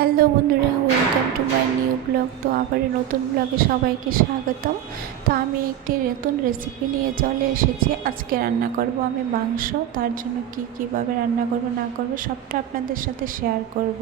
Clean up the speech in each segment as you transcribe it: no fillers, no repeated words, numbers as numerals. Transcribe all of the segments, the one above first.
Hello বন্ধুরা, welcome to my new blog. তো আবার নতুন ব্লগে সবাইকে স্বাগতম। তো আমি একটি নতুন রেসিপি নিয়ে চলে এসেছি। আজকে রান্না করব আমি মাংস। তার জন্য কীভাবে রান্না করব না করব সবটা আপনাদের সাথে শেয়ার করব।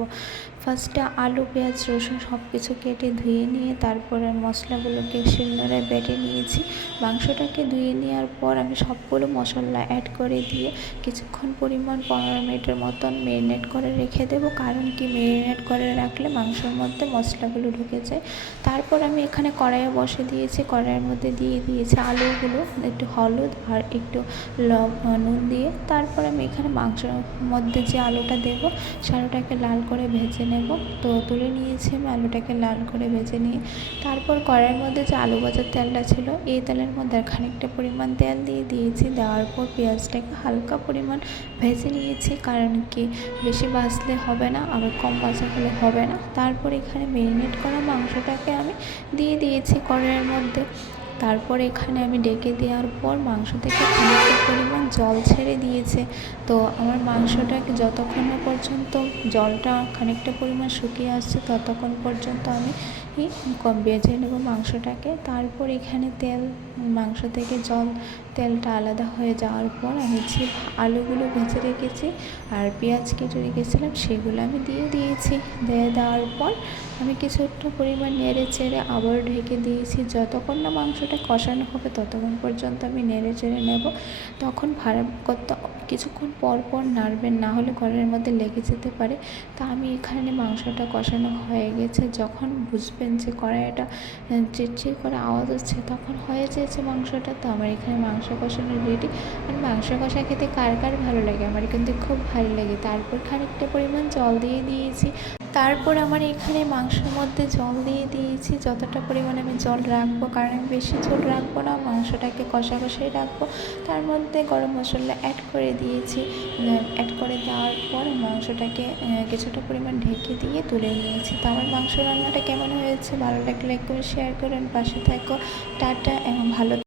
ফার্স্টে আলু, পেঁয়াজ, রসুন সব কিছু কেটে ধুয়ে নিয়ে তারপরে মশলাগুলোকে শিলনোড়ায় বেটে নিয়েছি। মাংসটাকে ধুয়ে নেওয়ার পর আমি সবগুলো মশলা অ্যাড করে দিয়ে কিছুক্ষণ পরিমাণ 15 মিনিটের মতন ম্যারিনেট করে রেখে দেবো। কারণ কি, ম্যারিনেট করে রাখলে মাংসের মধ্যে মশলাগুলো ঢুকে যায়। তারপর আমি এখানে কড়াইয়ে বসে দিয়েছি। কড়াইয়ের মধ্যে দিয়ে দিয়েছি আলুগুলো, একটু হলুদ আর একটু নুন দিয়ে। তারপর আমি এখানে মাংসের মধ্যে যে আলুটা দেবো সে আলুটাকে লাল করে ভেজে নেব। তো তুলে নিয়েছি আমি আলুটাকে লাল করে ভেজে নিয়ে তারপর কড়াইয়ের মধ্যে যে আলু ভাজার তেলটা ছিল এই তেলের মধ্যে খানিকটা পরিমাণ তেল দিয়ে দিয়েছি। দেওয়ার পর পেঁয়াজটাকে হালকা পরিমাণ ভেজে নিয়েছি। কারণ কি, বেশি ভাজলে হবে না, আবার কম ভাজা হলে হবে না। তারপর এখানে ম্যারিনেট করা মাংসটাকে আমি দিয়ে দিয়েছি কড়াইয়ের মধ্যে। তারপর এখানে আমি ডেকে দেওয়ার পর মাংস থেকে খানিকটা পরিমাণ জল ছেড়ে দিয়েছে। তো আমার মাংসটাকে যতক্ষণ না পর্যন্ত জলটা খানিকটা পরিমাণ শুকিয়ে আসছে ততক্ষণ পর্যন্ত আমি ভেজে নেব মাংসটাকে। তারপর এখানে মাংস থেকে তেলটা আলাদা হয়ে যাওয়ার পর আমি যে আলুগুলো ভেজে রেখেছি আর পেঁয়াজ কেটে রেখেছিলাম সেগুলো আমি দিয়ে দিয়েছি। দেওয়ার পর আমি কিছুটা পরিমাণ নেড়ে চেড়ে আবার ঢেকে দিয়েছি। যতক্ষণ না মাংসটা কষানো হবে ততক্ষণ পর্যন্ত আমি নেড়ে চেড়ে নেব। তখন কিছুক্ষণ পর পর নাড়বেন, না হলে কড়াইয়ের মধ্যে লেগে যেতে পারে। তা আমি এখানে মাংসটা কষানো হয়ে গেছে, যখন বুঝবেন যে কড়াইটা চিরচির করে আওয়াজ হচ্ছে তখন হয়ে যেয়েছে মাংসটা। তো আমার এখানে মাংস কষানো রেডি। আর মাংস কষা খেতে কার কার ভালো লাগে, আমার কিন্তু খুব ভালো লাগে। তারপর খানিকটা পরিমাণ জল দিয়ে দিয়েছি। তারপর আমার এখানে মাংসের মধ্যে জল দিয়ে দিয়েছি যতটা পরিমাণে আমি জল রাখবো, কারণ আমি বেশি জল রাখবো না, মাংসটাকে কষাই রাখবো। তার মধ্যে গরম মশলা অ্যাড করে দিয়েছি। অ্যাড করে দেওয়ার পর মাংসটাকে কিছুটা পরিমাণ ঢেকে দিয়ে তুলে নিয়েছি। তো আমার মাংস রান্নাটা কেমন হয়েছে ভালো লাগলে একটু শেয়ার করেন, পাশে থাকো। টাটা এবং ভালো